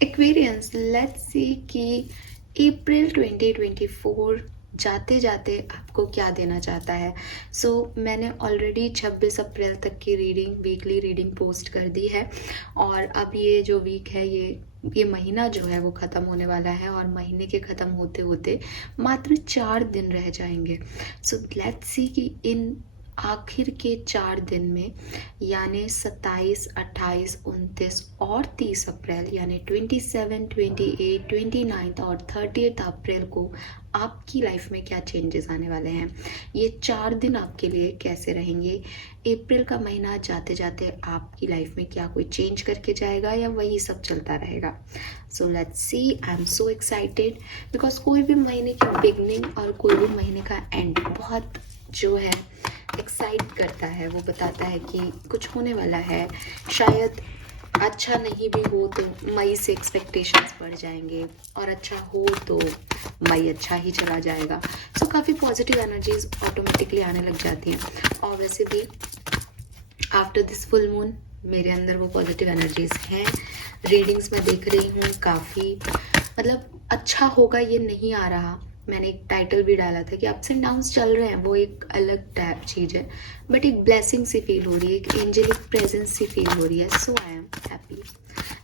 Aquarians, let's see कि अप्रैल 2024 जाते जाते आपको क्या देना चाहता है। मैंने ऑलरेडी 26 अप्रैल तक की रीडिंग, वीकली रीडिंग पोस्ट कर दी है। और अब ये जो वीक है, ये महीना जो है वो ख़त्म होने वाला है और महीने के ख़त्म होते होते मात्र 4 दिन रह जाएंगे। लेट्स सी कि इन आखिर के 4 दिन में, यानी 27, 28, 29 और 30 अप्रैल, यानी 27, 28, 29 और 30 अप्रैल को आपकी लाइफ में क्या चेंजेस आने वाले हैं। ये 4 दिन आपके लिए कैसे रहेंगे। अप्रैल का महीना जाते जाते आपकी लाइफ में क्या कोई चेंज करके जाएगा या वही सब चलता रहेगा। Let's see, I am so excited because कोई भी महीने की बिगनिंग और कोई भी महीने का एंड बहुत जो है एक्साइट करता है। वो बताता है कि कुछ होने वाला है। शायद अच्छा नहीं भी हो तो मई से एक्सपेक्टेशंस बढ़ जाएंगे, और अच्छा हो तो मई अच्छा ही चला जाएगा। काफ़ी पॉजिटिव एनर्जीज ऑटोमेटिकली आने लग जाती हैं। और वैसे भी आफ्टर दिस फुल मून मेरे अंदर वो पॉजिटिव एनर्जीज हैं। रीडिंग्स में देख रही हूँ काफ़ी, मतलब अच्छा होगा ये नहीं आ रहा। मैंने एक टाइटल भी डाला था कि अप्स एंड डाउन्स चल रहे हैं, वो एक अलग टाइप चीज़ है, बट एक ब्लेसिंग सी फील हो रही है, एक एंजेलिक प्रेजेंस सी फील हो रही है। So I am happy.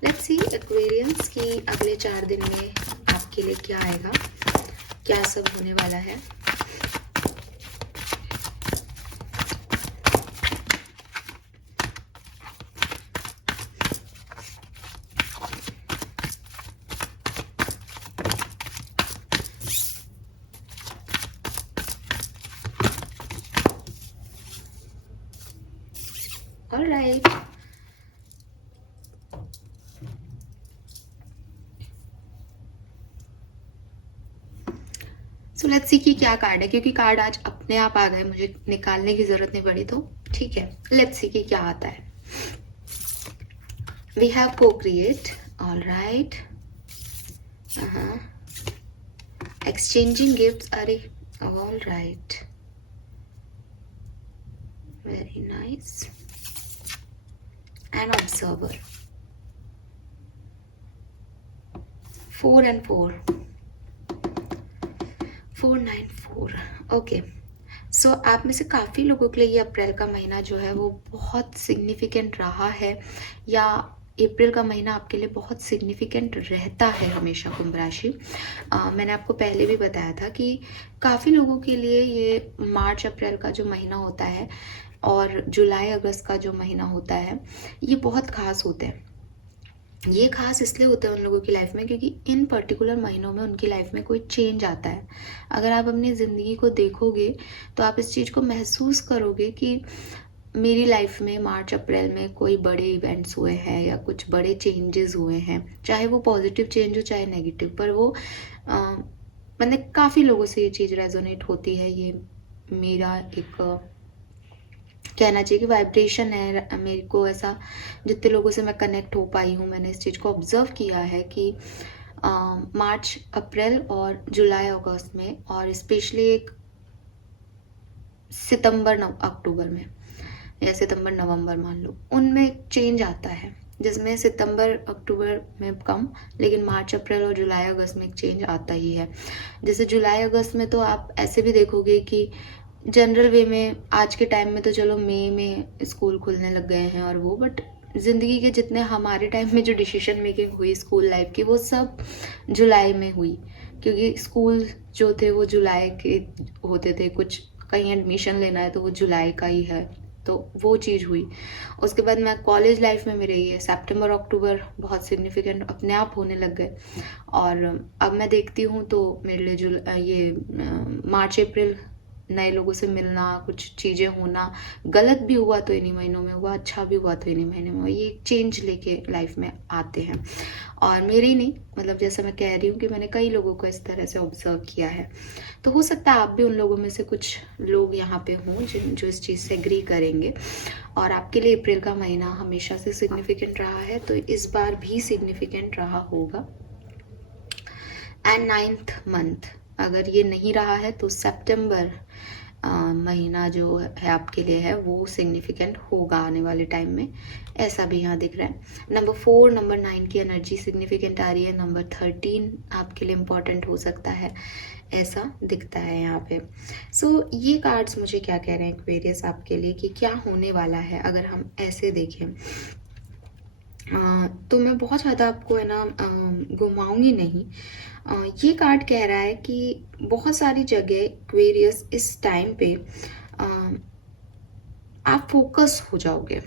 Let's see Aquarians की अगले 4 दिन में आपके लिए क्या आएगा, क्या सब होने वाला है। ऑलराइट, सो लेट्स सी कि क्या कार्ड है, क्योंकि कार्ड आज अपने आप आ गए, मुझे निकालने की जरूरत नहीं पड़ी, तो ठीक है। लेट्स सी कि क्या आता है। वी हैव को क्रिएट, ऑलराइट, एक्सचेंजिंग गिफ्ट्स, अरे alright, very nice, an observer, 4 and 4, 4, 9, 4, okay. आप में से काफ़ी लोगों के लिए ये अप्रैल का महीना जो है वो बहुत सिग्निफिकेंट रहा है, या अप्रैल का महीना आपके लिए बहुत सिग्निफिकेंट रहता है हमेशा, कुंभ राशि। मैंने आपको पहले भी बताया था कि काफ़ी लोगों के लिए ये मार्च अप्रैल का जो महीना होता है और जुलाई अगस्त का जो महीना होता है, ये बहुत खास होते हैं। ये खास इसलिए होता है उन लोगों की लाइफ में क्योंकि इन पर्टिकुलर महीनों में उनकी लाइफ में कोई चेंज आता है। अगर आप अपनी ज़िंदगी को देखोगे तो आप इस चीज़ को महसूस करोगे कि मेरी लाइफ में मार्च अप्रैल में कोई बड़े इवेंट्स हुए हैं या कुछ बड़े चेंजेस हुए हैं, चाहे वो पॉजिटिव चेंज हो चाहे नेगेटिव, पर वो मतलब काफ़ी लोगों से ये चीज़ रेजोनेट होती है। ये मेरा एक कहना चाहिए कि वाइब्रेशन है मेरे को, ऐसा जितने लोगों से मैं कनेक्ट हो पाई हूँ मैंने इस चीज़ को ऑब्जर्व किया है कि मार्च अप्रैल और जुलाई अगस्त में, और स्पेशली एक सितंबर अक्टूबर में, या सितंबर नवंबर मान लो, उनमें चेंज आता है, जिसमें सितंबर अक्टूबर में कम, लेकिन मार्च अप्रैल और जुलाई अगस्त में एक चेंज आता ही है। जैसे जुलाई अगस्त में तो आप ऐसे भी देखोगे कि जनरल वे में आज के टाइम में तो चलो मई में स्कूल खुलने लग गए हैं और वो, बट ज़िंदगी के जितने हमारे टाइम में जो डिसीजन मेकिंग हुई स्कूल लाइफ की, वो सब जुलाई में हुई, क्योंकि स्कूल जो थे वो जुलाई के होते थे, कुछ कहीं एडमिशन लेना है तो वो जुलाई का ही है, तो वो चीज़ हुई। उसके बाद मैं कॉलेज लाइफ में मेरे ये सितंबर अक्टूबर बहुत सिग्निफिकेंट अपने आप होने लग गए, और अब मैं देखती हूँ तो मेरे लिए ये मार्च अप्रैल नए लोगों से मिलना, कुछ चीज़ें होना, गलत भी हुआ तो इन्हीं महीनों में हुआ, अच्छा भी हुआ तो इन्हीं महीनों में हुआ, ये चेंज लेके लाइफ में आते हैं। और मेरे ही नहीं, मतलब जैसा मैं कह रही हूँ कि मैंने कई लोगों को इस तरह से ऑब्जर्व किया है, तो हो सकता है आप भी उन लोगों में से कुछ लोग यहाँ पे हों जो इस चीज़ से एग्री करेंगे। और आपके लिए अप्रैल का महीना हमेशा से सिग्निफिकेंट रहा है, तो इस बार भी सिग्निफिकेंट रहा होगा। एंड 9th मंथ, अगर ये नहीं रहा है तो सितंबर महीना जो है आपके लिए है वो सिग्निफिकेंट होगा आने वाले टाइम में, ऐसा भी यहाँ दिख रहा है। नंबर 4, नंबर 9 की एनर्जी सिग्निफिकेंट आ रही है। नंबर 13 आपके लिए इम्पॉर्टेंट हो सकता है, ऐसा दिखता है यहाँ पे। सो ये कार्ड्स मुझे क्या कह रहे हैं एक्वेरियस आपके लिए कि क्या होने वाला है अगर हम ऐसे देखें। तो मैं बहुत ज़्यादा आपको है ना घुमाऊंगी नहीं। ये कार्ड कह रहा है कि बहुत सारी जगह एक्वेरियस इस टाइम पे आप फोकस हो जाओगे,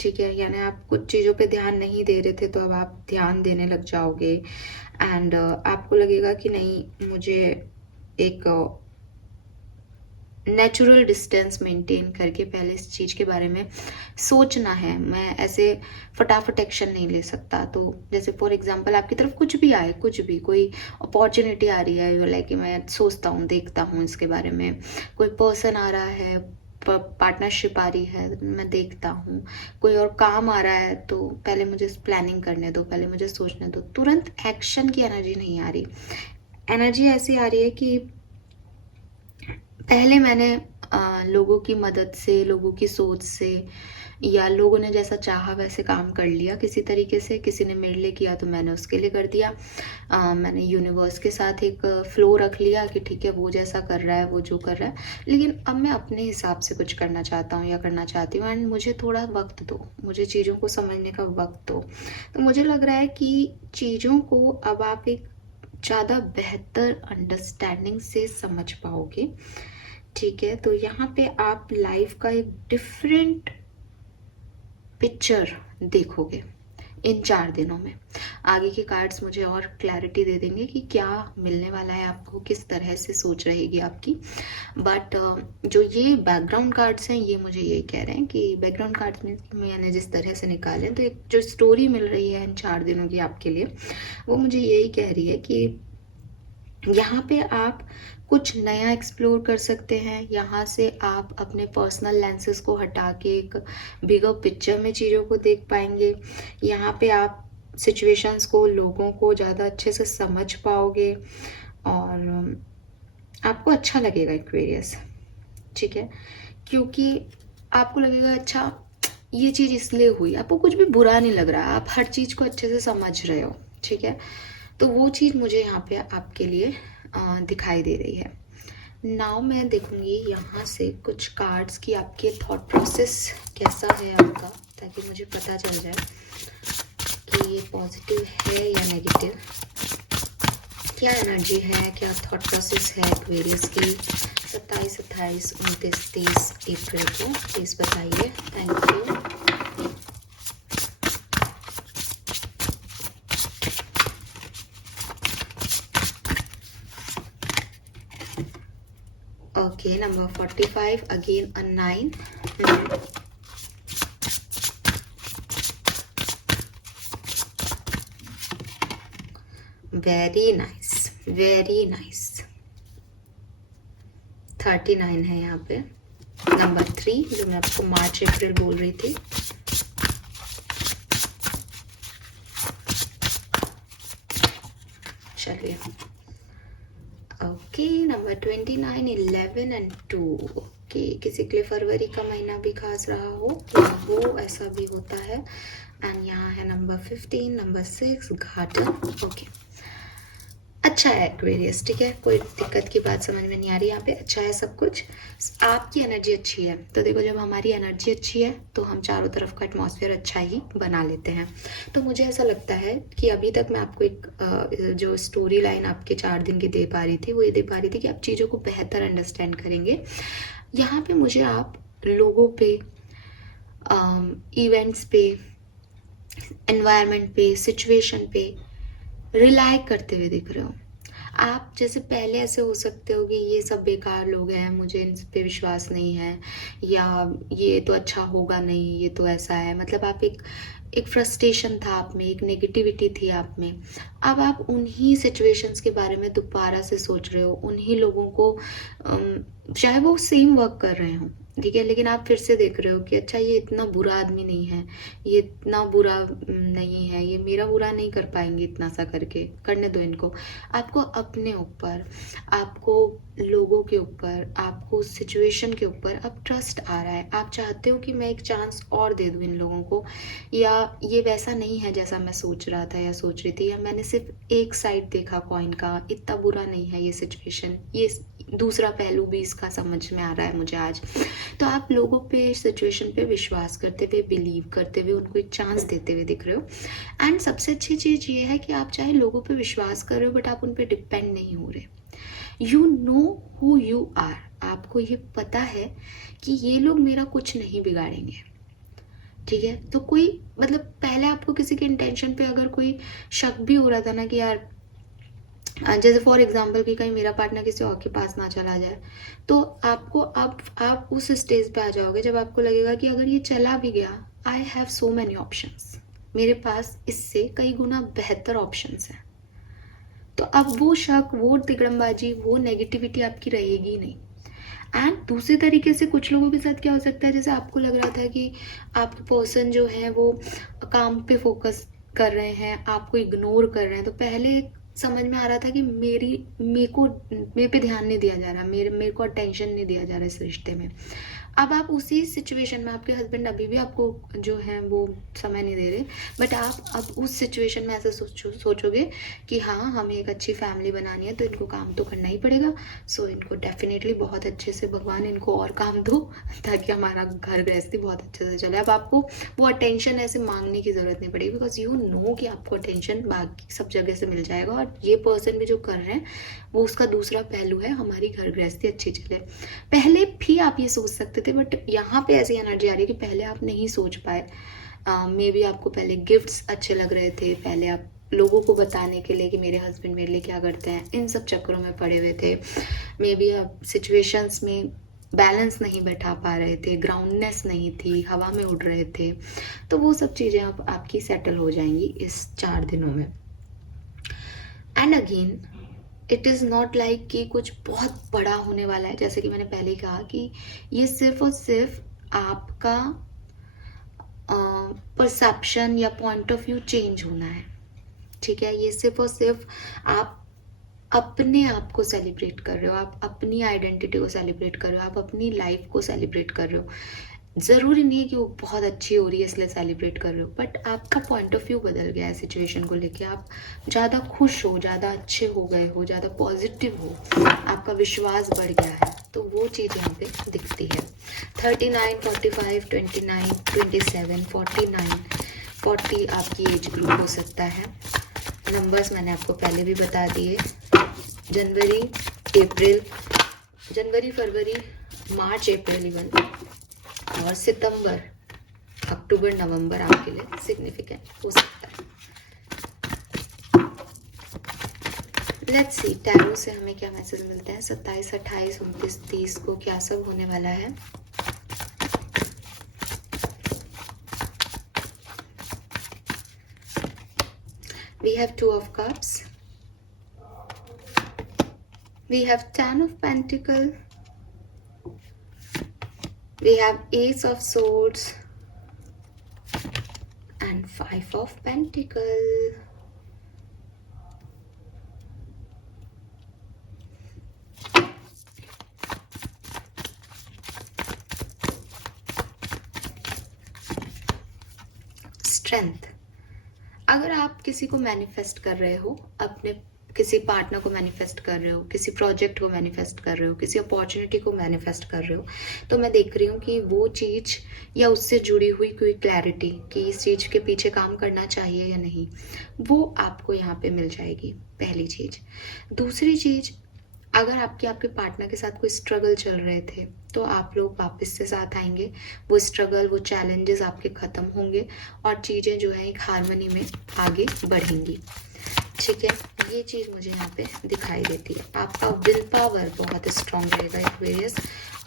ठीक है। यानी आप कुछ चीज़ों पे ध्यान नहीं दे रहे थे तो अब आप ध्यान देने लग जाओगे। एंड आपको लगेगा कि नहीं, मुझे एक नेचुरल डिस्टेंस मेंटेन करके पहले इस चीज़ के बारे में सोचना है। मैं ऐसे फटाफट एक्शन नहीं ले सकता। तो जैसे फॉर एग्जांपल आपकी तरफ कुछ भी आए, कुछ भी कोई अपॉर्चुनिटी आ रही है, लाइक कि मैं सोचता हूँ, देखता हूँ इसके बारे में, कोई पर्सन आ रहा है, पार्टनरशिप आ रही है, मैं देखता हूँ, कोई और काम आ रहा है, तो पहले मुझे प्लानिंग करने दो, पहले मुझे सोचने दो। तुरंत एक्शन की एनर्जी नहीं आ रही। एनर्जी ऐसी आ रही है कि पहले मैंने लोगों की मदद से, लोगों की सोच से, या लोगों ने जैसा चाहा वैसे काम कर लिया किसी तरीके से। किसी ने मेरे लिए किया तो मैंने उसके लिए कर दिया। मैंने यूनिवर्स के साथ एक फ्लो रख लिया कि ठीक है, वो जैसा कर रहा है, वो जो कर रहा है। लेकिन अब मैं अपने हिसाब से कुछ करना चाहता हूँ या करना चाहती हूँ, एंड मुझे थोड़ा वक्त दो, मुझे चीज़ों को समझने का वक्त दो। तो मुझे लग रहा है कि चीज़ों को अब आप एक ज़्यादा बेहतर अंडरस्टैंडिंग से समझ पाओगे, ठीक है। तो यहाँ पे आप लाइफ का एक डिफरेंट पिक्चर देखोगे इन 4 दिनों में। आगे के कार्ड्स मुझे और क्लैरिटी दे देंगे कि क्या मिलने वाला है आपको, किस तरह से सोच रहेगी आपकी। बट जो ये बैकग्राउंड कार्ड्स हैं, ये मुझे यही कह रहे हैं कि बैकग्राउंड कार्ड्स में मैंने जिस तरह से निकाले, तो एक जो स्टोरी मिल रही है इन 4 दिनों की आपके लिए, वो मुझे यही कह रही है कि यहाँ पे आप कुछ नया एक्सप्लोर कर सकते हैं। यहाँ से आप अपने पर्सनल लेंसेज को हटा के एक बिगर पिक्चर में चीज़ों को देख पाएंगे। यहाँ पे आप सिचुएशंस को, लोगों को ज़्यादा अच्छे से समझ पाओगे और आपको अच्छा लगेगा एक्वेरियस, ठीक है। क्योंकि आपको लगेगा अच्छा ये चीज़ इसलिए हुई, आपको कुछ भी बुरा नहीं लग रहा, आप हर चीज़ को अच्छे से समझ रहे हो, ठीक है। तो वो चीज़ मुझे यहाँ पे आपके लिए दिखाई दे रही है। नाउ मैं देखूंगी यहाँ से कुछ कार्ड्स की आपके थॉट प्रोसेस कैसा है आपका, ताकि मुझे पता चल जाए कि ये पॉजिटिव है या नेगेटिव, क्या एनर्जी है, क्या थॉट प्रोसेस है एक्वेरियस की 27, 28, 29, 30 अप्रैल को। प्लीज़ बताइए। Thank you. Okay, number 45, again a 9. Very nice, very nice. 39 है यहाँ पे। नंबर 3, जो मैं आपको मार्च अप्रैल बोल रही थी। चलिए, ओके, नंबर 29, 11 एंड 2। ओके, किसी के लिए फरवरी का महीना भी खास रहा हो तो वो ऐसा भी होता है। एंड यहाँ है नंबर 15, नंबर 6, घाटा। ओके, अच्छा है एक्वेरियस, ठीक है। कोई दिक्कत की बात समझ में नहीं आ रही यहाँ पे, अच्छा है सब कुछ। आपकी एनर्जी अच्छी है तो देखो, जब हमारी एनर्जी अच्छी है तो हम चारों तरफ का एटमॉस्फेयर अच्छा ही बना लेते हैं। तो मुझे ऐसा लगता है कि अभी तक मैं आपको एक जो स्टोरी लाइन आपके 4 दिन की दे पा रही थी, वो ये दे पा रही थी कि आप चीज़ों को बेहतर अंडरस्टैंड करेंगे। यहाँ पे मुझे आप लोगों पे, इवेंट्स पे, एनवायरनमेंट पे, सिचुएशन पे रिलाई करते हुए दिख रहे हो। आप जैसे पहले ऐसे हो सकते हो कि ये सब बेकार लोग हैं, मुझे इन पे विश्वास नहीं है, या ये तो अच्छा होगा नहीं, ये तो ऐसा है। मतलब आप एक फ्रस्ट्रेशन था आप में, एक नेगेटिविटी थी आप में। अब आप उन्हीं सिचुएशंस के बारे में दोबारा से सोच रहे हो, उन्हीं लोगों को, चाहे वो सेम वर्क कर रहे हो, ठीक है, लेकिन आप फिर से देख रहे हो कि अच्छा ये इतना बुरा आदमी नहीं है, ये इतना बुरा नहीं है, ये मेरा बुरा नहीं कर पाएंगे इतना सा करके, करने दो इनको। आपको अपने ऊपर, आपको लोगों के ऊपर, आपको सिचुएशन के ऊपर अब ट्रस्ट आ रहा है। आप चाहते हो कि मैं एक चांस और दे दूँ इन लोगों को, या ये वैसा नहीं है जैसा मैं सोच रहा था या सोच रही थी, या मैंने सिर्फ एक साइड देखा कॉइन का, इतना बुरा नहीं है ये सिचुएशन, ये दूसरा पहलू भी इसका समझ में आ रहा है मुझे आज। तो आप लोगों पे, सिचुएशन पे विश्वास करते हुए, बिलीव करते हुए, उनको एक चांस देते हुए दिख रहे हो। एंड सबसे अच्छी चीज़ ये है कि आप चाहे लोगों पे विश्वास कर रहे हो बट आप उन पे डिपेंड नहीं हो रहे। You know who you are, आपको ये पता है कि ये लोग मेरा कुछ नहीं बिगाड़ेंगे। ठीक है, तो कोई मतलब पहले आपको किसी के इंटेंशन पे अगर कोई शक भी हो रहा था ना कि यार, जैसे फॉर एग्जांपल कि कहीं मेरा पार्टनर किसी और के पास ना चला जाए, तो आपको अब आप उस स्टेज पे आ जाओगे जब आपको लगेगा कि अगर ये चला भी गया, I have so many options, मेरे पास इससे कई गुना बेहतर ऑप्शंस हैं। तो अब वो शक, वो तिकड़मबाजी, वो नेगेटिविटी आपकी रहेगी नहीं। एंड दूसरे तरीके से कुछ लोगों के साथ क्या हो सकता है, जैसे आपको लग रहा था कि आपके पर्सन जो है वो काम पे फोकस कर रहे हैं, आपको इग्नोर कर रहे हैं, तो पहले समझ में आ रहा था कि मेरे पे ध्यान नहीं दिया जा रहा, मेरे को अटेंशन नहीं दिया जा रहा इस रिश्ते में। अब आप उसी सिचुएशन में, आपके हस्बैंड अभी भी आपको जो है वो समय नहीं दे रहे, बट आप अब उस सिचुएशन में ऐसे सोचोगे कि हाँ, हमें एक अच्छी फैमिली बनानी है तो इनको काम तो करना ही पड़ेगा। सो इनको डेफिनेटली बहुत अच्छे से, भगवान इनको और काम दो ताकि हमारा घर गृहस्थी बहुत अच्छे से चले। अब आपको वो अटेंशन ऐसे मांगने की ज़रूरत नहीं पड़ेगी, बिकॉज यू नो कि आपको अटेंशन बाकी सब जगह से मिल जाएगा। और ये पर्सन भी जो कर रहे हैं वो उसका दूसरा पहलू है, हमारी घर गृहस्थी अच्छी चले। पहले भी आप ये सोच सकते थे, बट यहाँ पे ऐसी एनर्जी आ रही है कि पहले आप नहीं सोच पाए। मे बी आपको पहले गिफ्ट्स अच्छे लग रहे थे, पहले आप लोगों को बताने के लिए कि मेरे हस्बैंड मेरे लिए क्या करते हैं, इन सब चक्करों में पड़े हुए थे। मे बी आप सिचुएशंस में बैलेंस नहीं बैठा पा रहे थे, ग्राउंडनेस नहीं थी, हवा में उड़ रहे थे। तो वो सब चीज़ें आपकी सेटल हो जाएंगी इस 4 दिनों में। And again it is not like कि कुछ बहुत बड़ा होने वाला है, जैसे कि मैंने पहले ही कहा कि ये सिर्फ और सिर्फ आपका परसेप्शन या पॉइंट ऑफ व्यू चेंज होना है। ठीक है, ये सिर्फ और सिर्फ आप अपने आप को सेलिब्रेट कर रहे हो, आप अपनी आइडेंटिटी को सेलिब्रेट कर रहे हो, आप अपनी लाइफ को सेलिब्रेट कर रहे हो। ज़रूरी नहीं है कि वो बहुत अच्छी हो रही है इसलिए सेलिब्रेट कर रहे हो, बट आपका पॉइंट ऑफ व्यू बदल गया है सिचुएशन को लेके। आप ज़्यादा खुश हो, ज़्यादा अच्छे हो गए हो, ज़्यादा पॉजिटिव हो, आपका विश्वास बढ़ गया है, तो वो चीज़ यहाँ पे दिखती है। 39, 45, 29, 27, 49, 40 आपकी एज ग्रुप हो सकता है। नंबर्स मैंने आपको पहले भी बता दिए। जनवरी, फरवरी, मार्च, अप्रैल इवन, और सितंबर, अक्टूबर, नवंबर आपके लिए सिग्निफिकेंट हो सकता है। लेट्स सी टैरो से हमें क्या मैसेज मिलता है 27, 28, 29, 30 को क्या सब होने वाला है। We have 2 of Cups, we have 10 of Pentacles, we have Ace of Swords and 5 of Pentacles. Strength. अगर आप किसी को मैनिफेस्ट कर रहे हो, अपने किसी पार्टनर को मैनिफेस्ट कर रहे हो, किसी प्रोजेक्ट को मैनिफेस्ट कर रहे हो, किसी अपॉर्चुनिटी को मैनिफेस्ट कर रहे हो, तो मैं देख रही हूँ कि वो चीज़ या उससे जुड़ी हुई कोई क्लैरिटी कि इस चीज़ के पीछे काम करना चाहिए या नहीं, वो आपको यहाँ पे मिल जाएगी, पहली चीज़। दूसरी चीज़, अगर आपके पार्टनर के साथ कोई स्ट्रगल चल रहे थे तो आप लोग वापस से साथ आएंगे, वो स्ट्रगल, वो चैलेंजेस आपके ख़त्म होंगे और चीज़ें जो है एक हार्मनी में आगे बढ़ेंगी। ठीक है, ये चीज़ मुझे यहाँ पे दिखाई देती है। आपका विल पावर बहुत स्ट्रांग रहेगा एक्वेरियस।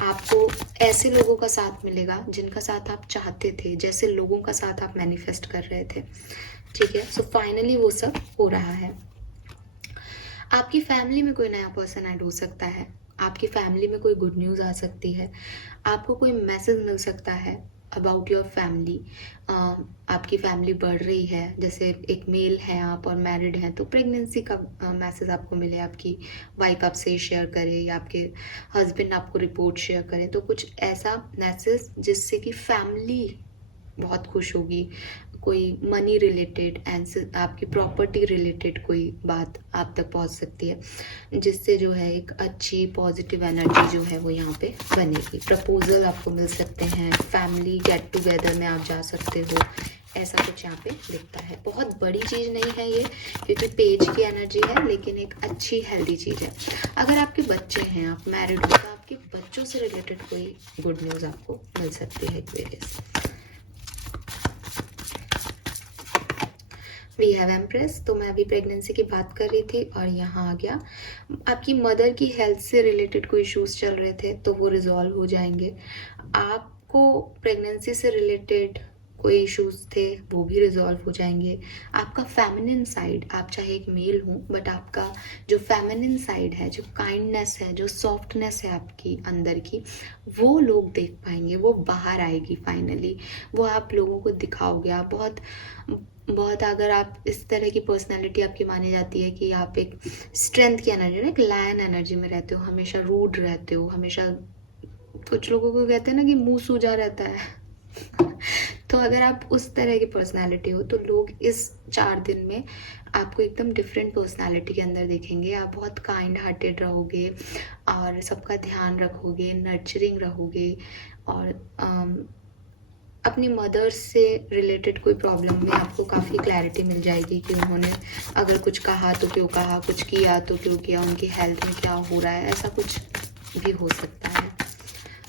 आपको ऐसे लोगों का साथ मिलेगा जिनका साथ आप चाहते थे, जैसे लोगों का साथ आप मैनिफेस्ट कर रहे थे। ठीक है, सो फाइनली वो सब हो रहा है। आपकी फैमिली में कोई नया पर्सन ऐड हो सकता है, आपकी फैमिली में कोई गुड न्यूज़ आ सकती है, आपको कोई मैसेज मिल सकता है अबाउट योर फैमिली। आपकी फैमिली बढ़ रही है, जैसे एक मेल है आप और मैरिड हैं तो प्रेगनेंसी का मैसेज आपको मिले, आपकी वाइफ आपसे शेयर करे या आपके हस्बैंड आपको रिपोर्ट शेयर करे, तो कुछ ऐसा मैसेज जिससे कि फैमिली बहुत खुश होगी। कोई मनी रिलेटेड एंड आपकी प्रॉपर्टी रिलेटेड कोई बात आप तक पहुंच सकती है, जिससे जो है एक अच्छी पॉजिटिव एनर्जी जो है वो यहाँ पे बनेगी। प्रपोजल आपको मिल सकते हैं, फैमिली गेट टुगेदर में आप जा सकते हो, ऐसा कुछ यहाँ पे दिखता है। बहुत बड़ी चीज़ नहीं है ये, क्योंकि पेज की एनर्जी है, लेकिन एक अच्छी हेल्दी चीज़ है। अगर आपके बच्चे हैं, आप मैरिड हो, तो आपके बच्चों से रिलेटेड कोई गुड न्यूज़ आपको मिल सकती है एक्वेरियस। We have empress. तो मैं अभी प्रेगनेंसी की बात कर रही थी और यहाँ आ गया आपकी मदर की हेल्थ से रिलेटेड कोई इश्यूज चल रहे थे तो वो रिजॉल्व हो जाएंगे। आपको प्रेगनेंसी से रिलेटेड कोई इश्यूज थे वो भी रिजॉल्व हो जाएंगे। आपका फेमिनिन साइड, आप चाहे एक मेल हो बट आपका जो फेमिनिन साइड है, जो काइंडनेस है, जो सॉफ्टनेस है आपकी अंदर की, वो लोग देख पाएंगे, वो बाहर आएगी फाइनली, वो आप लोगों को दिखाओगे। आप बहुत बहुत अगर आप इस तरह की पर्सनालिटी आपकी मानी जाती है कि आप एक स्ट्रेंथ की एनर्जी, एक लायन एनर्जी में रहते हो, हमेशा रूड रहते हो, हमेशा कुछ लोगों को कहते हैं ना कि मुंह सूजा रहता है तो अगर आप उस तरह की पर्सनालिटी हो तो लोग इस 4 दिन में आपको एकदम डिफरेंट पर्सनालिटी के अंदर देखेंगे। आप बहुत काइंड हार्टेड रहोगे और सबका ध्यान रखोगे, नर्चरिंग रहोगे, और अपनी मदर से रिलेटेड कोई प्रॉब्लम में आपको काफ़ी क्लैरिटी मिल जाएगी कि उन्होंने अगर कुछ कहा तो क्यों कहा, कुछ किया तो क्यों किया, उनकी हेल्थ में क्या हो रहा है, ऐसा कुछ भी हो सकता है।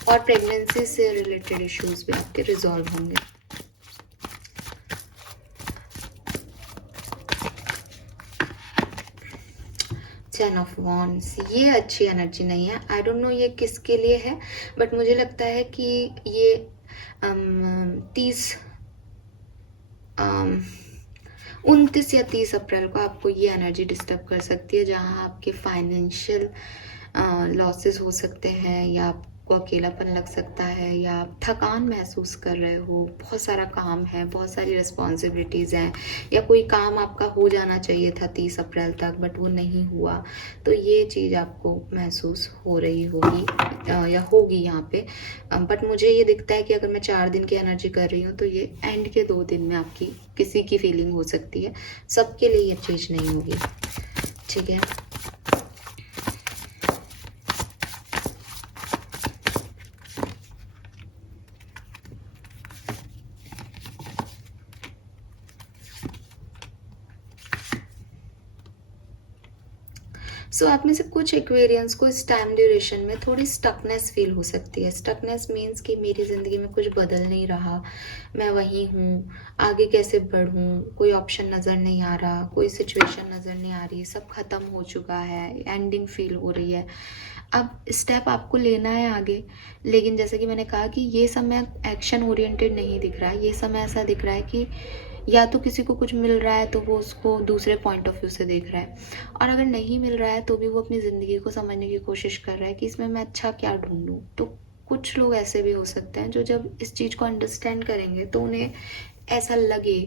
और प्रेगनेंसी से रिलेटेड इश्यूज भी आपके रिजॉल्व होंगे। टेन ऑफ वॉन्ड्स, ये अच्छी एनर्जी नहीं है। आई डोंट नो ये किसके लिए है, बट मुझे लगता है कि ये 29 या 30 अप्रैल को आपको ये एनर्जी डिस्टर्ब कर सकती है, जहाँ आपके फाइनेंशियल लॉसेस हो सकते हैं, या आपको अकेलापन लग सकता है, या आप थकान महसूस कर रहे हो, बहुत सारा काम है, बहुत सारी रिस्पॉन्सिबिलिटीज़ हैं, या कोई काम आपका हो जाना चाहिए था 30 अप्रैल तक बट वो नहीं हुआ, तो ये चीज़ आपको महसूस हो रही होगी या होगी यहाँ पे। बट मुझे ये दिखता है कि अगर मैं 4 दिन की एनर्जी कर रही हूँ तो ये एंड के 2 दिन में आपकी किसी की फीलिंग हो सकती है, सबके लिए ये चीज़ नहीं होगी, ठीक है। सो आप में से कुछ एक्वेरियंस को इस टाइम ड्यूरेशन में थोड़ी स्टकनेस फील हो सकती है। स्टकनेस मीन्स कि मेरी ज़िंदगी में कुछ बदल नहीं रहा, मैं वहीं हूँ, आगे कैसे बढ़ूँ, कोई ऑप्शन नज़र नहीं आ रहा, कोई सिचुएशन नज़र नहीं आ रही, सब खत्म हो चुका है, एंडिंग फील हो रही है। अब स्टेप आपको लेना है आगे, लेकिन जैसे कि मैंने कहा कि ये समय एक्शन ओरिएंटेड नहीं दिख रहा है, ये समय ऐसा दिख रहा है कि या तो किसी को कुछ मिल रहा है तो वो उसको दूसरे पॉइंट ऑफ व्यू से देख रहा है, और अगर नहीं मिल रहा है तो भी वो अपनी ज़िंदगी को समझने की कोशिश कर रहा है कि इसमें मैं अच्छा क्या ढूंढूं। तो कुछ लोग ऐसे भी हो सकते हैं जो जब इस चीज़ को अंडरस्टैंड करेंगे तो उन्हें ऐसा लगे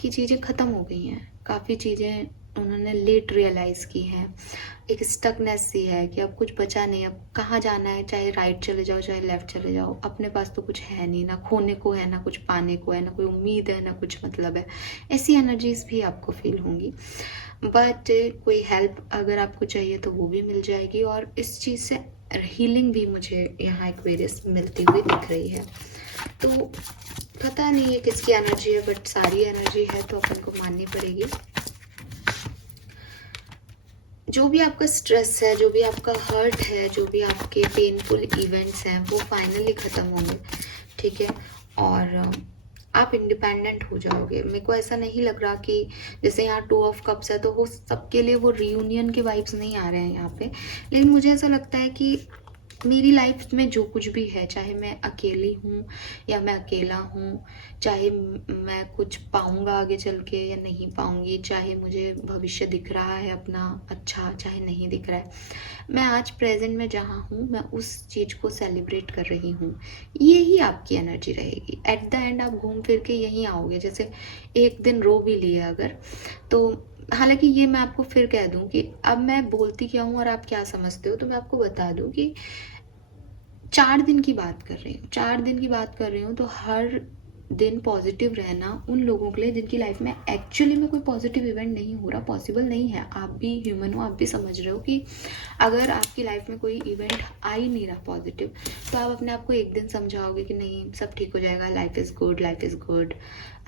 कि चीज़ें ख़त्म हो गई हैं, काफ़ी चीज़ें उन्होंने लेट रियलाइज़ की हैं। एक स्टकनेस सी है कि अब कुछ बचा नहीं, अब कहाँ जाना है, चाहे राइट चले जाओ चाहे लेफ्ट चले जाओ, अपने पास तो कुछ है नहीं, ना खोने को है, ना कुछ पाने को है, ना कोई उम्मीद है, ना कुछ मतलब है। ऐसी एनर्जीज भी आपको फील होंगी, बट कोई हेल्प अगर आपको चाहिए तो वो भी मिल जाएगी, और इस चीज़ से हीलिंग भी मुझे यहाँ एक्वेरियस मिलती हुई दिख रही है। तो पता नहीं ये किसकी एनर्जी है, बट सारी एनर्जी है तो अपन को माननी पड़ेगी। जो भी आपका स्ट्रेस है, जो भी आपका हर्ट है, जो भी आपके पेनफुल इवेंट्स हैं वो फाइनली ख़त्म होंगे, ठीक है, और आप इंडिपेंडेंट हो जाओगे। मेरे को ऐसा नहीं लग रहा कि जैसे यहाँ 2 ऑफ कप्स है तो वो सबके लिए वो रियूनियन के वाइब्स नहीं आ रहे हैं यहाँ पे, लेकिन मुझे ऐसा लगता है कि मेरी लाइफ में जो कुछ भी है, चाहे मैं अकेली हूँ या मैं अकेला हूँ, चाहे मैं कुछ पाऊँगा आगे चल के या नहीं पाऊँगी, चाहे मुझे भविष्य दिख रहा है अपना अच्छा, चाहे नहीं दिख रहा है, मैं आज प्रेजेंट में जहाँ हूँ मैं उस चीज़ को सेलिब्रेट कर रही हूँ। यही आपकी एनर्जी रहेगी। एट द एंड आप घूम फिर के यहीं आओगे। जैसे एक दिन रो भी लिए अगर, तो हालांकि ये मैं आपको फिर कह दूं कि अब मैं बोलती क्या हूँ और आप क्या समझते हो, तो मैं आपको बता दूं कि 4 दिन की बात कर रही हूँ, 4 दिन की बात कर रही हूँ, तो हर दिन पॉजिटिव रहना उन लोगों के लिए जिनकी लाइफ में एक्चुअली में कोई पॉजिटिव इवेंट नहीं हो रहा, पॉसिबल नहीं है। आप भी ह्यूमन हो, आप भी समझ रहे हो कि अगर आपकी लाइफ में कोई इवेंट आ ही नहीं रहा पॉजिटिव, तो आप अपने आप को एक दिन समझाओगे कि नहीं सब ठीक हो जाएगा, life is good, life is good.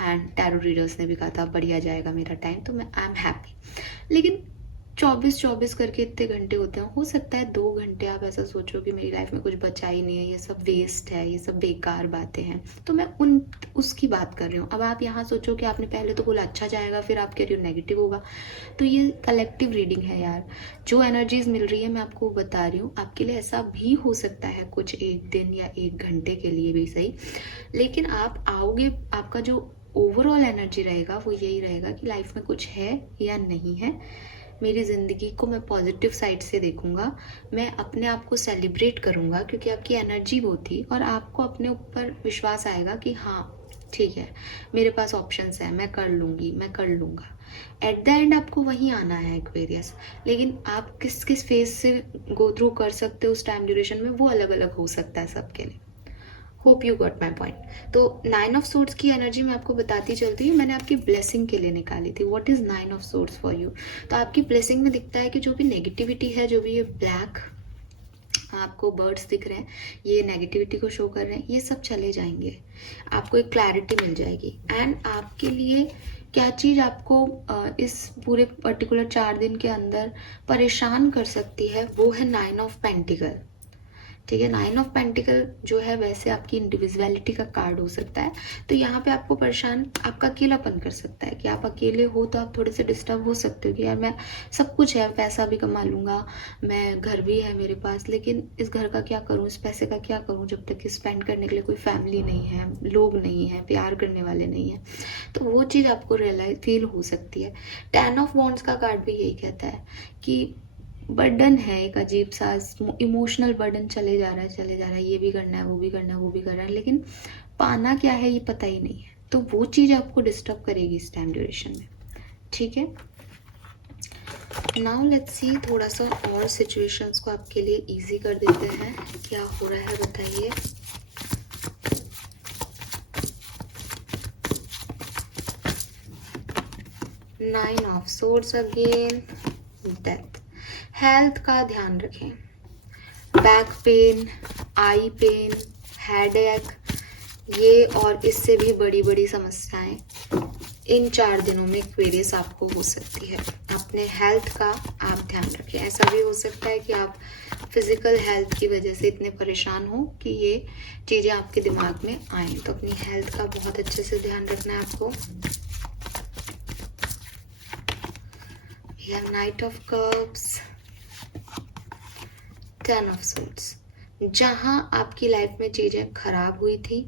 And tarot readers ने भी कहा था बढ़िया जाएगा मेरा टाइम, तो मैं आई एम हैप्पी। लेकिन 24-24 करके इतने घंटे होते हैं, हो सकता है 2 घंटे आप ऐसा सोचो कि मेरी लाइफ में कुछ बचा ही नहीं है, ये सब वेस्ट है, ये सब बेकार बातें हैं, तो मैं उसकी बात कर रही हूँ। अब आप यहाँ सोचो कि आपने पहले तो बोला अच्छा जाएगा, फिर आप कह रही हो नेगेटिव होगा, तो ये कलेक्टिव रीडिंग है यार। जो एनर्जीज मिल रही है मैं आपको बता रही हूँ, आपके लिए ऐसा भी हो सकता है कुछ एक दिन या 1 घंटे के लिए भी सही, लेकिन आप आओगे, आपका जो ओवरऑल एनर्जी रहेगा वो यही रहेगा कि लाइफ में कुछ है या नहीं है। मेरी ज़िंदगी को मैं पॉजिटिव साइड से देखूंगा, मैं अपने आप को सेलिब्रेट करूंगा, क्योंकि आपकी एनर्जी वो थी और आपको अपने ऊपर विश्वास आएगा कि हाँ ठीक है, मेरे पास ऑप्शंस हैं, मैं कर लूँगी, मैं कर लूँगा। एट द एंड आपको वहीं आना है एक्वेरियस, लेकिन आप किस किस फेज से गो थ्रू कर सकते हो उस टाइम ड्यूरेशन में, वो अलग अलग हो सकता है सबके लिए। Hope you got my point. तो 9 ऑफ सोर्ड्स की एनर्जी मैं आपको बताती चलती हूँ, मैंने आपकी ब्लेसिंग के लिए निकाली थी। What is 9 of swords for you? तो आपकी ब्लेसिंग में दिखता है कि जो भी नेगेटिविटी है, जो भी ये ब्लैक आपको बर्ड्स दिख रहे हैं, ये नेगेटिविटी को शो कर रहे हैं, ये सब चले जाएंगे, आपको एक क्लैरिटी मिल जाएगी। एंड आपके लिए क्या चीज़ आपको इस पूरे पर्टिकुलर 4 दिन के अंदर परेशान कर सकती है, वो है 9 ऑफ पेंटिकल। ठीक है, 9 ऑफ पेंटिकल जो है वैसे आपकी इंडिविजुअलिटी का कार्ड हो सकता है, तो यहाँ पे आपको परेशान आपका अकेलापन कर सकता है कि आप अकेले हो, तो आप थोड़े से डिस्टर्ब हो सकते हो कि यार मैं सब कुछ है, पैसा भी कमा लूँगा, मैं घर भी है मेरे पास, लेकिन इस घर का क्या करूँ, इस पैसे का क्या करूँ, जब तक कि स्पेंड करने के लिए कोई फैमिली नहीं है, लोग नहीं है, प्यार करने वाले नहीं है, तो वो चीज़ आपको रियलाइज फील हो सकती है। 10 ऑफ वॉन्ड्स का कार्ड भी यही कहता है कि बर्डन है, एक अजीब सा इमोशनल बर्डन चले जा रहा है, चले जा रहा है, ये भी करना है, वो भी करना है, वो भी करना है, लेकिन पाना क्या है ये पता ही नहीं है, तो वो चीज़ आपको डिस्टर्ब करेगी इस टाइम ड्यूरेशन में। ठीक है, नाउ लेट्स सी, थोड़ा सा और सिचुएशंस को आपके लिए इजी कर देते हैं। क्या हो रहा है बताइए। Nine of swords again, death. Health का ध्यान रखें, बैक पेन, आई पेन, हेडेक, ये और इससे भी बड़ी बड़ी समस्याएं इन 4 दिनों में एक्वेरियस आपको हो सकती है। अपने हेल्थ का आप ध्यान रखें। ऐसा भी हो सकता है कि आप फिजिकल हेल्थ की वजह से इतने परेशान हो कि ये चीज़ें आपके दिमाग में आए, तो अपनी हेल्थ का बहुत अच्छे से ध्यान रखना है आपको। Night of cups, 10 of swords. जहाँ आपकी लाइफ में चीज़ें खराब हुई थी,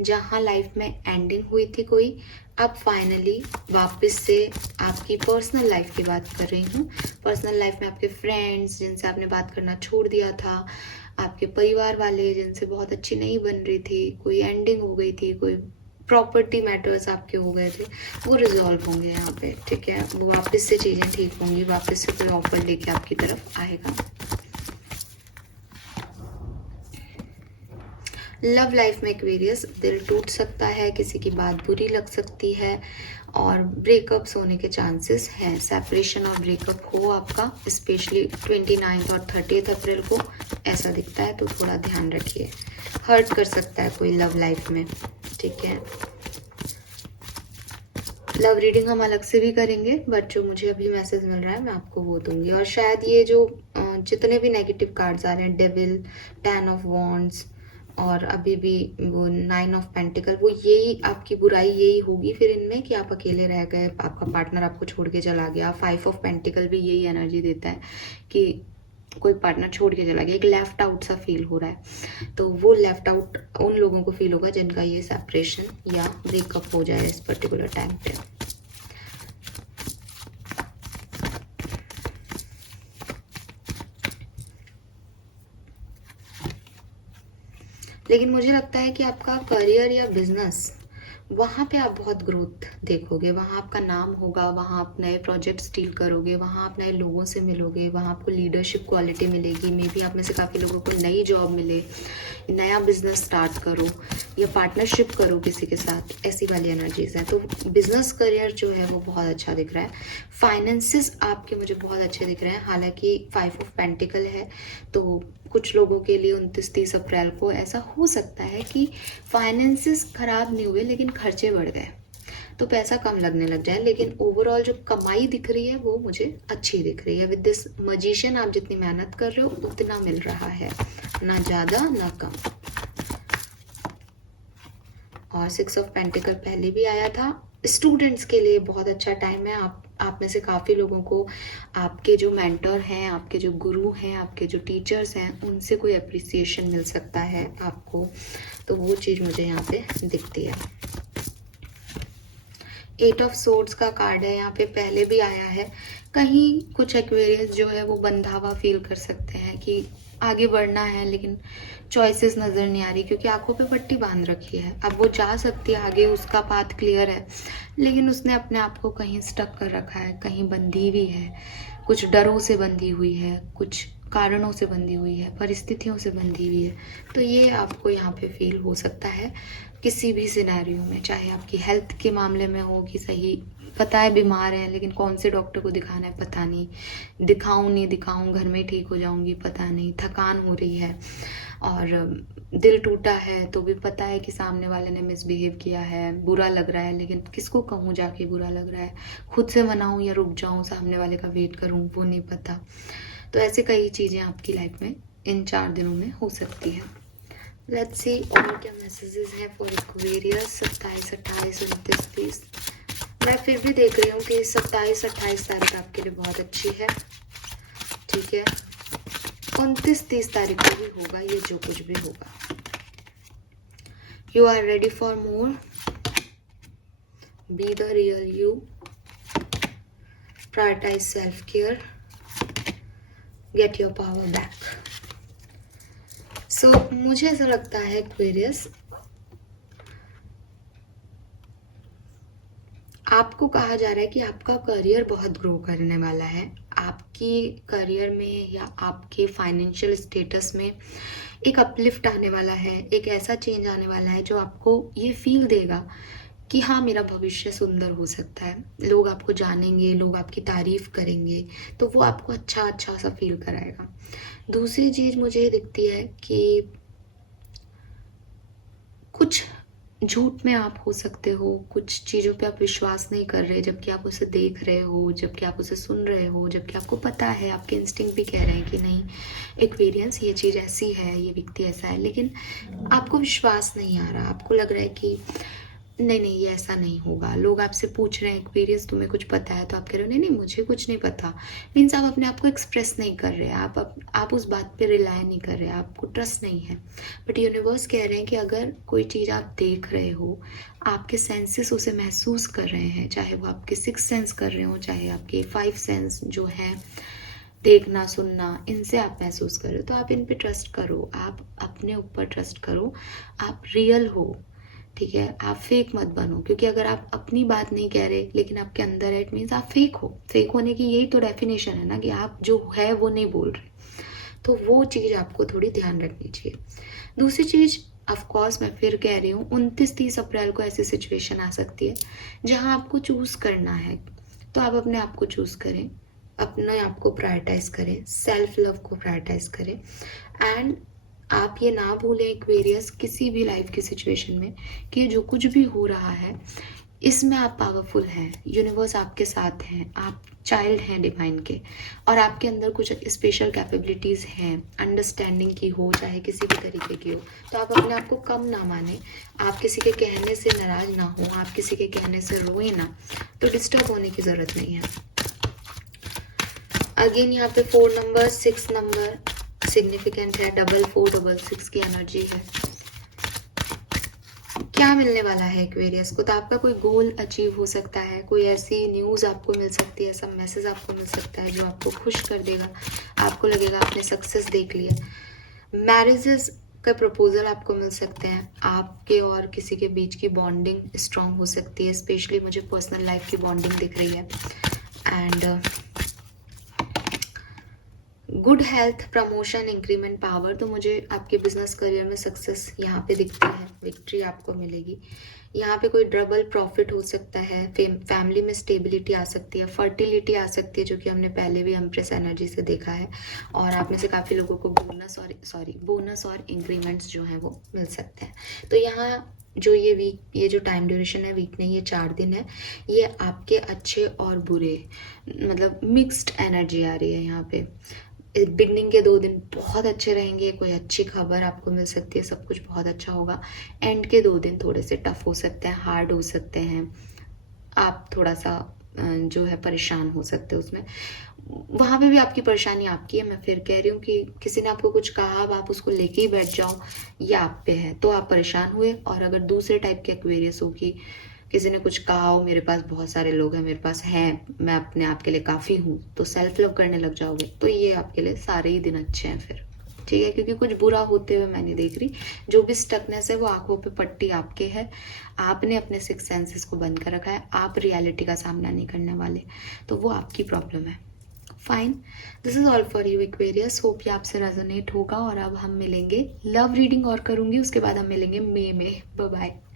जहाँ लाइफ में एंडिंग हुई थी कोई, अब फाइनली वापस से आपकी पर्सनल लाइफ की बात कर रही हूँ। पर्सनल लाइफ में आपके फ्रेंड्स जिनसे आपने बात करना छोड़ दिया था, आपके परिवार वाले जिनसे बहुत अच्छी नहीं बन रही थी, कोई एंडिंग हो गई थी, कोई प्रॉपर्टी मैटर्स आपके हो गए थे, वो रिजॉल्व होंगे यहाँ पे। ठीक है, वो वापस से चीज़ें ठीक होंगी, वापस से कोई ऑफर लेके आपकी तरफ आएगा। लव लाइफ में एक्वेरियस, दिल टूट सकता है, किसी की बात बुरी लग सकती है और ब्रेकअप्स होने के चांसेस हैं। सेपरेशन और ब्रेकअप हो आपका, स्पेशली 29 और 30 अप्रैल को ऐसा दिखता है, तो थोड़ा ध्यान रखिए। हर्ट कर सकता है कोई लव लाइफ में। ठीक है, लव रीडिंग हम अलग से भी करेंगे, बट जो मुझे अभी मैसेज मिल रहा है मैं आपको वो दूंगी। और शायद ये जो जितने भी नेगेटिव कार्ड्स आ रहे हैं, डेविल, 10 ऑफ वॉन्ड्स और अभी भी वो 9 ऑफ पेंटिकल, वो यही आपकी बुराई यही होगी फिर इनमें कि आप अकेले रह गए, आपका पार्टनर आपको छोड़ के चला गया। 5 ऑफ पेंटिकल भी यही एनर्जी देता है कि कोई पार्टनर छोड़ के चला गया, एक लेफ्ट आउट सा फील हो रहा है। तो वो लेफ्ट आउट उन लोगों को फील होगा जिनका ये सेपरेशन या ब्रेकअप हो जाए इस पर्टिकुलर टाइम पे। लेकिन मुझे लगता है कि आपका करियर या बिजनेस, वहाँ पे आप बहुत ग्रोथ देखोगे, वहाँ आपका नाम होगा, वहाँ आप नए प्रोजेक्ट्स डील करोगे, वहाँ आप नए लोगों से मिलोगे, वहाँ आपको लीडरशिप क्वालिटी मिलेगी। मे बी आप में से काफ़ी लोगों को नई जॉब मिले, नया बिजनेस स्टार्ट करो या पार्टनरशिप करो किसी के साथ, ऐसी वाली एनर्जीज है। तो बिजनेस करियर जो है वो बहुत अच्छा दिख रहा है। फाइनेंसेस आपके मुझे बहुत अच्छे दिख रहे हैं, हालांकि 5 ऑफ पेंटिकल है, तो कुछ लोगों के लिए 29-30 अप्रैल को ऐसा हो सकता है कि फाइनेंसेस खराब नहीं हुए लेकिन खर्चे बढ़ गए, तो पैसा कम लगने लग जाए। लेकिन ओवरऑल जो कमाई दिख रही है वो मुझे अच्छी दिख रही है। विद दिस मजिशियन आप जितनी मेहनत कर रहे हो उतना मिल रहा है, ना ज़्यादा ना कम। और 6 ऑफ पेंटिकल पहले भी आया था। स्टूडेंट्स के लिए बहुत अच्छा टाइम है। आप में से काफ़ी लोगों को आपके जो मेंटर हैं, आपके जो गुरु हैं, आपके जो टीचर्स हैं, उनसे कोई अप्रिसिएशन मिल सकता है आपको, तो वो चीज़ मुझे यहाँ पे दिखती है। 8 ऑफ सोर्ड्स का कार्ड है, यहाँ पे पहले भी आया है। कहीं कुछ एक्वेरियस जो है वो बंधा हुआ फील कर सकते हैं कि आगे बढ़ना है लेकिन चॉइसेस नज़र नहीं आ रही, क्योंकि आंखों पे पट्टी बांध रखी है। अब वो जा सकती है आगे, उसका पाथ क्लियर है, लेकिन उसने अपने आप को कहीं स्टक कर रखा है, कहीं बंधी हुई है, कुछ डरों से बंधी हुई है, कुछ कारणों से बंधी हुई है, परिस्थितियों से बंधी हुई है। तो ये आपको यहाँ पे फील हो सकता है किसी भी सिनेरियो में, चाहे आपकी हेल्थ के मामले में हो कि सही पता है बीमार है लेकिन कौन से डॉक्टर को दिखाना है पता नहीं, दिखाऊं नहीं दिखाऊं, घर में ठीक हो जाऊंगी पता नहीं, थकान हो रही है, और दिल टूटा है तो भी पता है कि सामने वाले ने मिसबिहेव किया है, बुरा लग रहा है, लेकिन किसको कहूँ जाके बुरा लग रहा है, खुद से मनाऊं या रुक जाऊं, सामने वाले का वेट करूं, वो नहीं पता। तो ऐसे कई चीज़ें आपकी लाइफ में इन 4 दिनों में हो सकती है। लेट्स सी और क्या मैसेजेस हैं फॉर एक्वेरियस 27, 28, 29, 30। मैं फिर भी देख रही हूँ कि 27, 28 तारीख आपके लिए बहुत अच्छी है, ठीक है। 29, 30 तारीख को भी होगा ये जो कुछ भी होगा। You are ready for more, be the real you, prioritize self care, get your power back. So मुझे ऐसा लगता है एक्वेरियस, आपको कहा जा रहा है कि आपका करियर बहुत ग्रो करने वाला है। आपकी करियर में या आपके फाइनेंशियल स्टेटस में एक अपलिफ्ट आने वाला है, एक ऐसा चेंज आने वाला है जो आपको ये फील देगा कि हाँ मेरा भविष्य सुंदर हो सकता है, लोग आपको जानेंगे, लोग आपकी तारीफ करेंगे, तो वो आपको अच्छा अच्छा सा फील कराएगा। दूसरी चीज़ मुझे दिखती है कि कुछ झूठ में आप हो सकते हो, कुछ चीज़ों पे आप विश्वास नहीं कर रहे जबकि आप उसे देख रहे हो, जबकि आप उसे सुन रहे हो, जबकि आपको पता है, आपके इंस्टिंक्ट भी कह रहे हैं कि नहीं एक्वेरियंस ये चीज़ ऐसी है, ये व्यक्ति ऐसा है, लेकिन आपको विश्वास नहीं आ रहा। आपको लग रहा है कि नहीं नहीं ये ऐसा नहीं होगा। लोग आपसे पूछ रहे हैं एक्वेरियस तुम्हें कुछ पता है, तो आप कह रहे हो नहीं नहीं मुझे कुछ नहीं पता। मीन्स आप अपने आप को एक्सप्रेस नहीं कर रहे, आप उस बात पे रिलाय नहीं कर रहे, आपको ट्रस्ट नहीं है। बट यूनिवर्स कह रहे हैं कि अगर कोई चीज़ आप देख रहे हो, आपके सेंसेस उसे महसूस कर रहे हैं, चाहे वो आपके 6 सेंस कर रहे हो, चाहे आपके 5 सेंस जो है देखना सुनना, इनसे आप महसूस कर रहे हो, तो आप इन पे ट्रस्ट करो, आप अपने ऊपर ट्रस्ट करो, आप रियल हो, ठीक है। आप फेक मत बनो, क्योंकि अगर आप अपनी बात नहीं कह रहे लेकिन आपके अंदर है, इट मीन्स आप फेक हो। फेक होने की यही तो डेफिनेशन है ना, कि आप जो है वो नहीं बोल रहे। तो वो चीज़ आपको थोड़ी ध्यान रखनी चाहिए। दूसरी चीज़ ऑफकोर्स मैं फिर कह रही हूँ 29-30 अप्रैल को ऐसी सिचुएशन आ सकती है जहाँ आपको चूज़ करना है, तो आप अपने आप को चूज़ करें, अपने आप को प्रायोरिटाइज करें, सेल्फ लव को प्रायोरिटाइज करें। एंड आप ये ना भूलें एक्वेरियस किसी भी लाइफ की सिचुएशन में कि जो कुछ भी हो रहा है इसमें आप पावरफुल हैं, यूनिवर्स आपके साथ हैं, आप चाइल्ड हैं डिवाइन के, और आपके अंदर कुछ स्पेशल कैपेबिलिटीज़ हैं, अंडरस्टैंडिंग की हो चाहे किसी भी तरीके की हो। तो आप अपने आप को कम ना माने, आप किसी के कहने से नाराज ना हो, आप किसी के कहने से रोए ना, तो डिस्टर्ब होने की ज़रूरत नहीं है। अगेन यहाँ पे 4 नंबर, 6 नंबर सिग्निफिकेंट है, 4466 की एनर्जी है। क्या मिलने वाला है एक्वेरियस को? तो आपका कोई गोल अचीव हो सकता है, कोई ऐसी न्यूज़ आपको मिल सकती है, ऐसा मैसेज आपको मिल सकता है जो आपको खुश कर देगा, आपको लगेगा आपने सक्सेस देख लिया। मैरिजेस का प्रपोजल आपको मिल सकते हैं, आपके और किसी के बीच की बॉन्डिंग स्ट्रांग हो सकती है, स्पेशली मुझे पर्सनल लाइफ की बॉन्डिंग दिख रही है। And good health, promotion, increment, power. तो मुझे आपके बिजनेस करियर में सक्सेस यहाँ पे दिखती है, विक्ट्री आपको मिलेगी। यहाँ पे कोई डबल प्रॉफिट हो सकता है, फैमिली में स्टेबिलिटी आ सकती है, फर्टिलिटी आ सकती है, जो कि हमने पहले भी एम्प्रेस एनर्जी से देखा है। और आप में से काफ़ी लोगों को बोनस और इंक्रीमेंट्स जो हैं वो मिल सकते हैं। तो यहाँ जो ये वीक, ये जो टाइम ड्यूरेशन है, वीक नहीं, ये 4 दिन है, ये आपके अच्छे और बुरे, मतलब मिक्स्ड एनर्जी आ रही है यहाँ पे। बिगनिंग के 2 दिन बहुत अच्छे रहेंगे, कोई अच्छी खबर आपको मिल सकती है, सब कुछ बहुत अच्छा होगा। एंड के 2 दिन थोड़े से टफ हो सकते हैं, हार्ड हो सकते हैं, आप थोड़ा सा जो है परेशान हो सकते हो उसमें। वहाँ पे भी आपकी परेशानी आपकी है। मैं फिर कह रही हूँ कि किसी ने आपको कुछ कहा, अब आप उसको लेके ही बैठ जाओ, ये आप पे है, तो आप परेशान हुए। और अगर दूसरे टाइप के एक्वेरियस हो कि किसी ने कुछ कहा हो, मेरे पास बहुत सारे लोग हैं, मेरे पास हैं, मैं अपने आप के लिए काफ़ी हूँ, तो सेल्फ लव करने लग जाओगे, तो ये आपके लिए सारे ही दिन अच्छे हैं फिर, ठीक है। क्योंकि कुछ बुरा होते हुए मैं नहीं देख रही। जो भी स्टकनेस है वो आंखों पे पट्टी आपके है, आपने अपने 6 सेंसेस को बंद कर रखा है, आप रियलिटी का सामना नहीं करने वाले, तो वो आपकी प्रॉब्लम है। Fine, this is all for you Aquarius. Hope ये आपसे रेजोनेट होगा। और अब हम मिलेंगे, लव रीडिंग और करूंगी, उसके बाद हम मिलेंगे मई में। Bye bye.